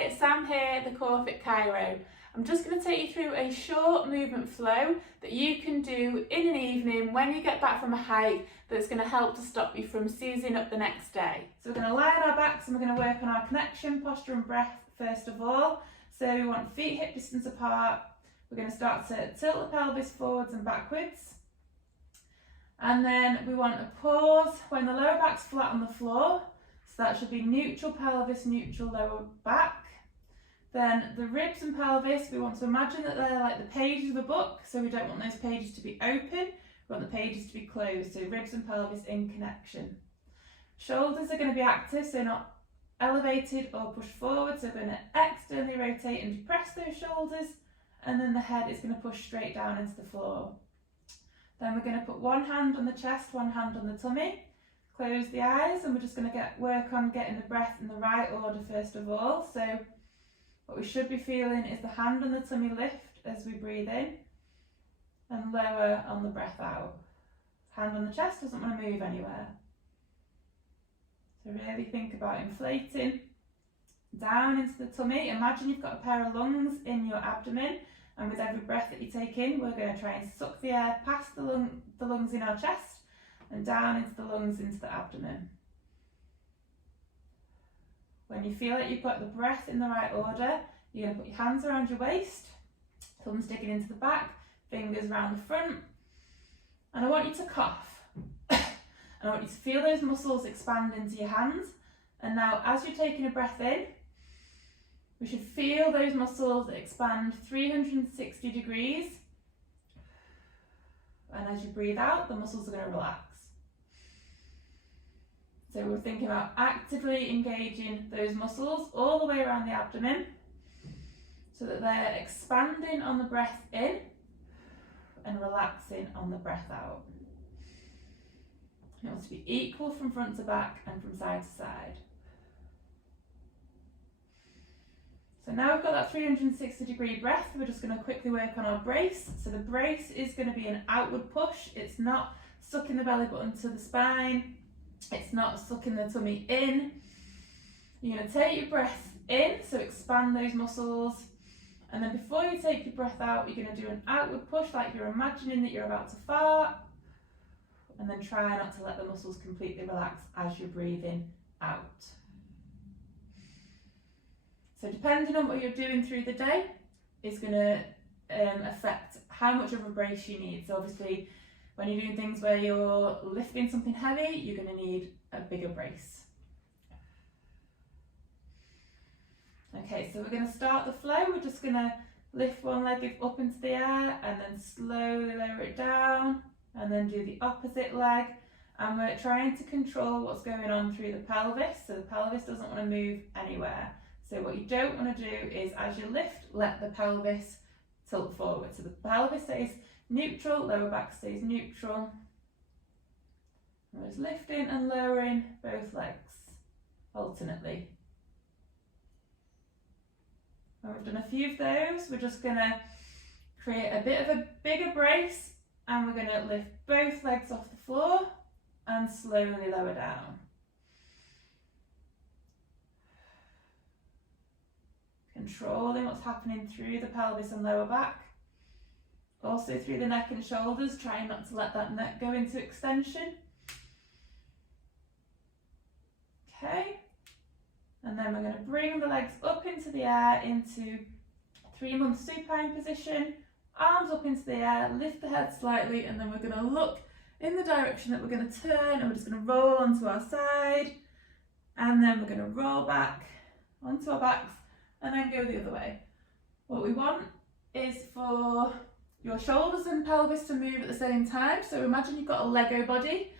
Hi, Sam here, the Core Fit Chiro. I'm just going to take you through a short movement flow that you can do in an evening when you get back from a hike that's going to help to stop you from seizing up the next day. So we're going to lie on our backs and we're going to work on our connection, posture and breath first of all. So we want feet hip distance apart. We're going to start to tilt the pelvis forwards and backwards. And then we want to pause when the lower back's flat on the floor. So that should be neutral pelvis, neutral lower back. Then the ribs and pelvis, we want to imagine that they're like the pages of a book. So we don't want those pages to be open. We want the pages to be closed. So ribs and pelvis in connection. Shoulders are going to be active, so not elevated or pushed forward. So we're going to externally rotate and depress those shoulders. And then the head is going to push straight down into the floor. Then we're going to put one hand on the chest, one hand on the tummy. Close the eyes and we're just going to work on getting the breath in the right order first of all. So what we should be feeling is the hand on the tummy lift as we breathe in and lower on the breath out. Hand on the chest doesn't want to move anywhere. So really think about inflating down into the tummy. Imagine you've got a pair of lungs in your abdomen, and with every breath that you take in, we're going to try and suck the air past the lungs in our chest and down into the lungs, into the abdomen. When you feel like you've got the breath in the right order, you're going to put your hands around your waist, thumbs sticking into the back, fingers around the front, and I want you to cough. And I want you to feel those muscles expand into your hands. And now as you're taking a breath in, we should feel those muscles expand 360 degrees. And as you breathe out, the muscles are going to relax. So we're thinking about actively engaging those muscles all the way around the abdomen so that they're expanding on the breath in and relaxing on the breath out. It wants to be equal from front to back and from side to side. So now we've got that 360 degree breath, we're just going to quickly work on our brace. So the brace is going to be an outward push. It's not sucking the belly button to the spine. It's not sucking the tummy in. You're going to take your breath in, so expand those muscles. And then before you take your breath out, you're going to do an outward push like you're imagining that you're about to fart. And then try not to let the muscles completely relax as you're breathing out. So depending on what you're doing through the day is going to affect how much of a brace you need. So obviously when you're doing things where you're lifting something heavy, you're going to need a bigger brace. Okay, so we're going to start the flow. We're just going to lift one leg up into the air and then slowly lower it down, and then do the opposite leg. And we're trying to control what's going on through the pelvis, so the pelvis doesn't want to move anywhere. So what you don't want to do is, as you lift, let the pelvis tilt forward. So the pelvis stays neutral, lower back stays neutral. We're just lifting and lowering both legs alternately. When we've done a few of those, we're just going to create a bit of a bigger brace, and we're going to lift both legs off the floor and slowly lower down. Controlling what's happening through the pelvis and lower back. Also through the neck and shoulders, trying not to let that neck go into extension. Okay. And then we're going to bring the legs up into the air into 3-month supine position. Arms up into the air, lift the head slightly, and then we're going to look in the direction that we're going to turn, and we're just going to roll onto our side, and then we're going to roll back onto our backs and then go the other way. What we want is for your shoulders and pelvis to move at the same time. So imagine you've got a Lego body.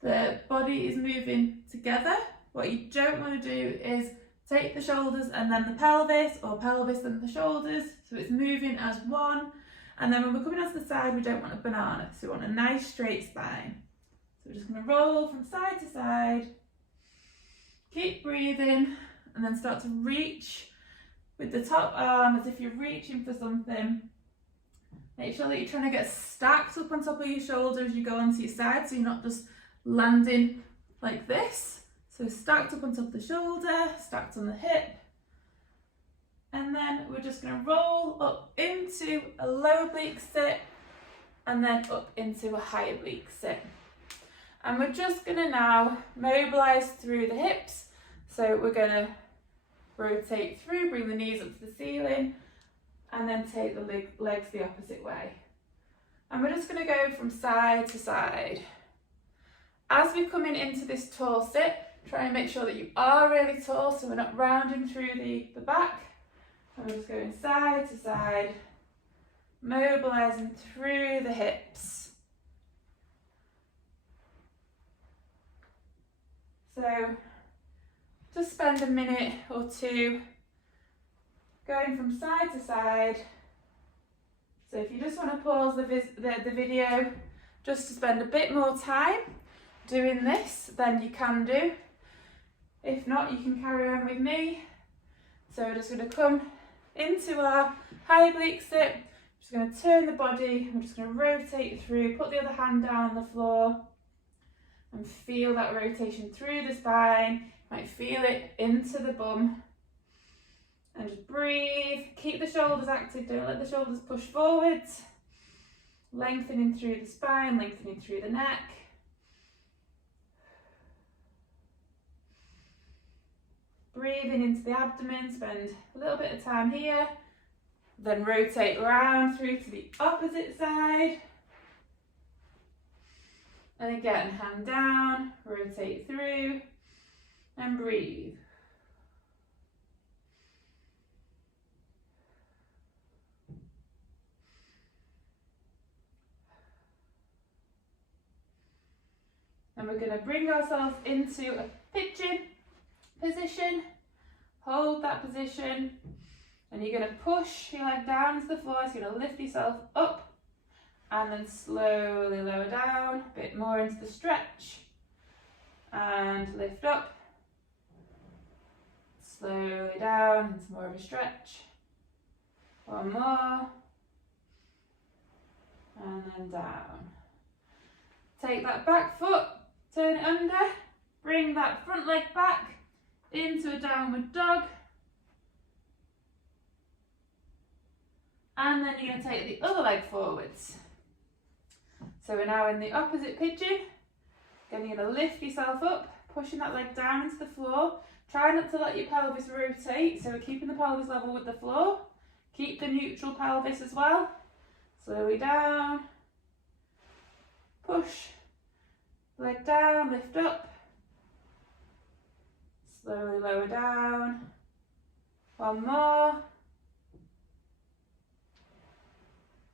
The body is moving together. What you don't want to do is take the shoulders and then the pelvis, or pelvis and the shoulders. So it's moving as one. And then when we're coming onto the side, we don't want a banana. So we want a nice straight spine. So we're just going to roll from side to side. Keep breathing, and then start to reach with the top arm as if you're reaching for something. Make sure that you're trying to get stacked up on top of your shoulder as you go onto your side, so you're not just landing like this. So stacked up on top of the shoulder, stacked on the hip, And then we're just going to roll up into a low oblique sit and then up into a high oblique sit. And we're just going to now mobilise through the hips. So we're going to rotate through, bring the knees up to the ceiling, and then take the legs the opposite way. And we're just going to go from side to side. As we're coming into this tall sit, try and make sure that you are really tall so we're not rounding through the back. And we're just going side to side, mobilising through the hips. So just spend a minute or two going from side to side. So if you just want to pause the video just to spend a bit more time doing this, then you can do. If not, you can carry on with me. So we're just going to come into our high oblique sit. Just going to turn the body. I'm just going to rotate through, put the other hand down on the floor and feel that rotation through the spine. You might feel it into the bum. And just breathe. Keep the shoulders active. Don't let the shoulders push forwards. Lengthening through the spine, lengthening through the neck. Breathing into the abdomen, spend a little bit of time here, then rotate around through to the opposite side. And again, hand down, rotate through, and breathe. And we're going to bring ourselves into a pigeon position. Hold that position, and you're going to push your leg down to the floor. So you're going to lift yourself up and then slowly lower down, a bit more into the stretch, and lift up, slowly down into more of a stretch. One more, and then down. Take that back foot, turn it under, bring that front leg back into a downward dog. And then you're going to take the other leg forwards. So we're now in the opposite pigeon. Again, you're going to lift yourself up, pushing that leg down into the floor. Try not to let your pelvis rotate, so we're keeping the pelvis level with the floor. Keep the neutral pelvis as well. Slowly down. Push. Leg down, lift up. Slowly lower down. One more.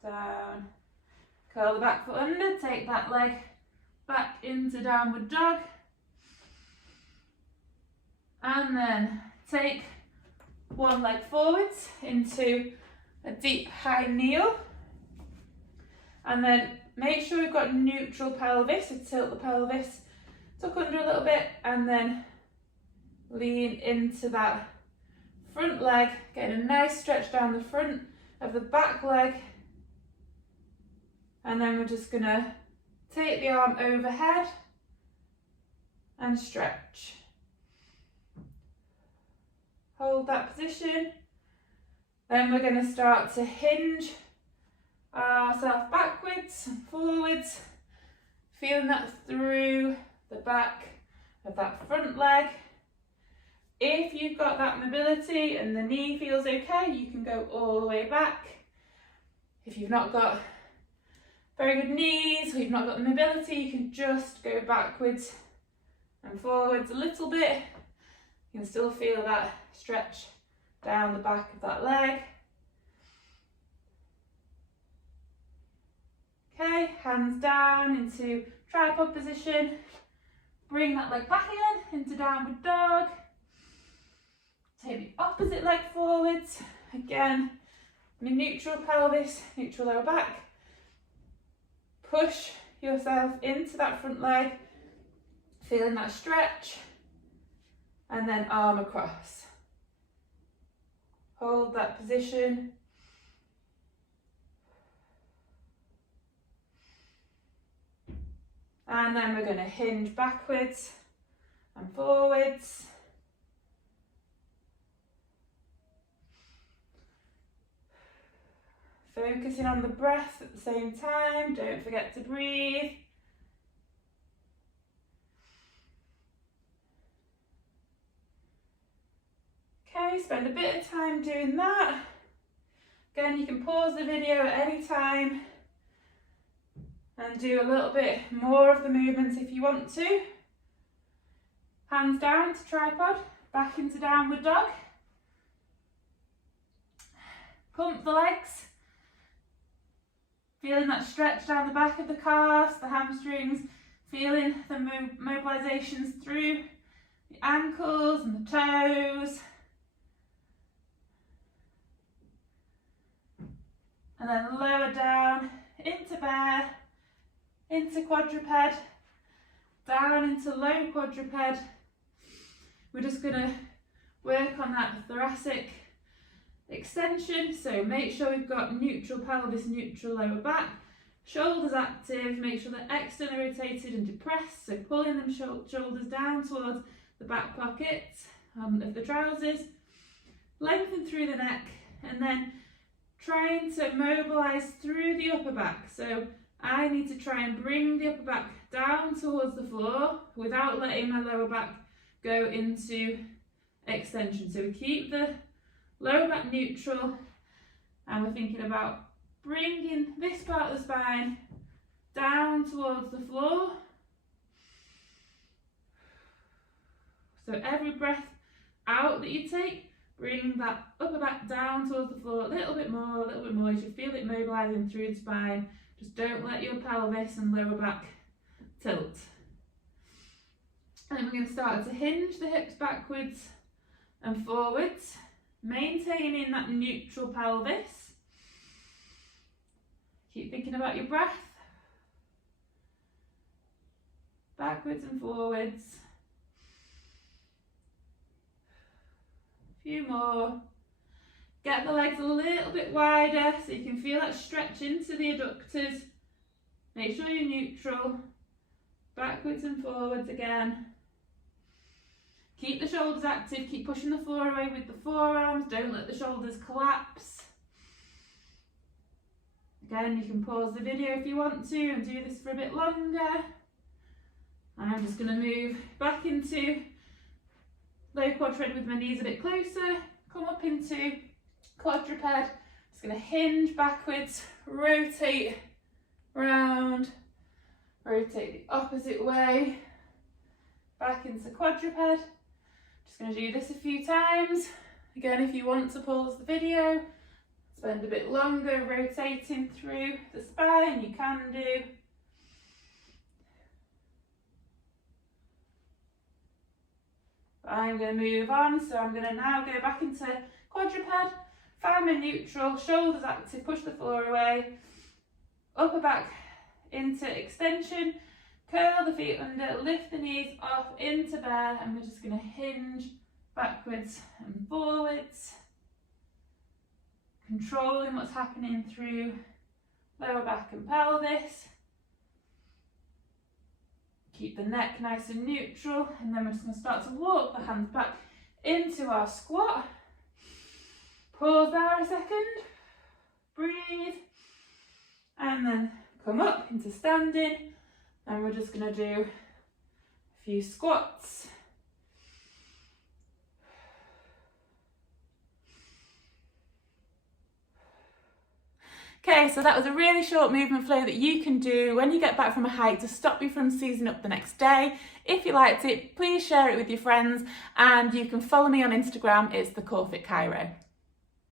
Down. Curl the back foot under, take that leg back into downward dog. And then take one leg forwards into a deep high kneel. And then make sure we've got neutral pelvis, so tilt the pelvis, tuck under a little bit, and then lean into that front leg, getting a nice stretch down the front of the back leg. And then we're just going to take the arm overhead and stretch. Hold that position. Then we're going to start to hinge ourselves backwards and forwards, feeling that through the back of that front leg. If you've got that mobility and the knee feels okay, you can go all the way back. If you've not got very good knees, or you've not got the mobility, you can just go backwards and forwards a little bit. You can still feel that stretch down the back of that leg. Okay, hands down into tripod position. Bring that leg back again into downward dog. Take the opposite leg forwards. Again, neutral pelvis, neutral lower back. Push yourself into that front leg, feeling that stretch, and then arm across. Hold that position. And then we're going to hinge backwards and forwards. Focusing on the breath at the same time, don't forget to breathe. Okay, spend a bit of time doing that. Again, you can pause the video at any time and do a little bit more of the movements if you want to. Hands down to tripod, back into downward dog. Pump the legs. Feeling that stretch down the back of the calves, the hamstrings, feeling the mobilisations through the ankles and the toes. And then lower down into bear, into quadruped, down into low quadruped. We're just going to work on that thoracic extension, so make sure we've got neutral pelvis, neutral lower back, shoulders active, make sure they're externally rotated and depressed, so pulling them shoulders down towards the back pocket of the trousers, lengthen through the neck, and then trying to mobilise through the upper back. So I need to try and bring the upper back down towards the floor without letting my lower back go into extension. So we keep the lower back neutral, and we're thinking about bringing this part of the spine down towards the floor. So every breath out that you take, bring that upper back down towards the floor a little bit more, You should feel it mobilising through the spine. Just don't let your pelvis and lower back tilt. And then we're going to start to hinge the hips backwards and forwards, maintaining that neutral pelvis. Keep thinking about your breath. Backwards and forwards. A few more. Get the legs a little bit wider so you can feel that stretch into the adductors. Make sure you're neutral. Backwards and forwards again. Keep the shoulders active, keep pushing the floor away with the forearms, don't let the shoulders collapse. Again, you can pause the video if you want to and do this for a bit longer. And I'm just going to move back into low quadruped with my knees a bit closer, come up into quadruped, just going to hinge backwards, rotate round, rotate the opposite way, back into quadruped. Just going to do this a few times. Again, if you want to pause the video, spend a bit longer rotating through the spine, you can do. I'm going to move on, so I'm going to now go back into quadruped, find my neutral, shoulders active, push the floor away, upper back into extension, curl the feet under, lift the knees off into bear, and we're just going to hinge backwards and forwards, controlling what's happening through lower back and pelvis. Keep the neck nice and neutral, and then we're just going to start to walk the hands back into our squat. Pause there a second, breathe, and then come up into standing, and we're just going to do a few squats. Okay, so that was a really short movement flow that you can do when you get back from a hike to stop you from seizing up the next day. If you liked it, please share it with your friends, and you can follow me on Instagram, it's the Core Fit Chiro.